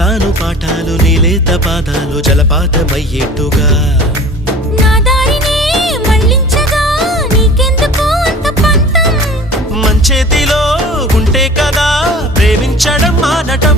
చెబుతాను పాఠాలు నీలేత పాదాలు జలపాతమయ్యేట్టుగా నా దారినే మళ్ళించగా నీకెందుకు అంత పంతం మంచేతిలో ఉంటే కదా ప్రేమించడం మానటం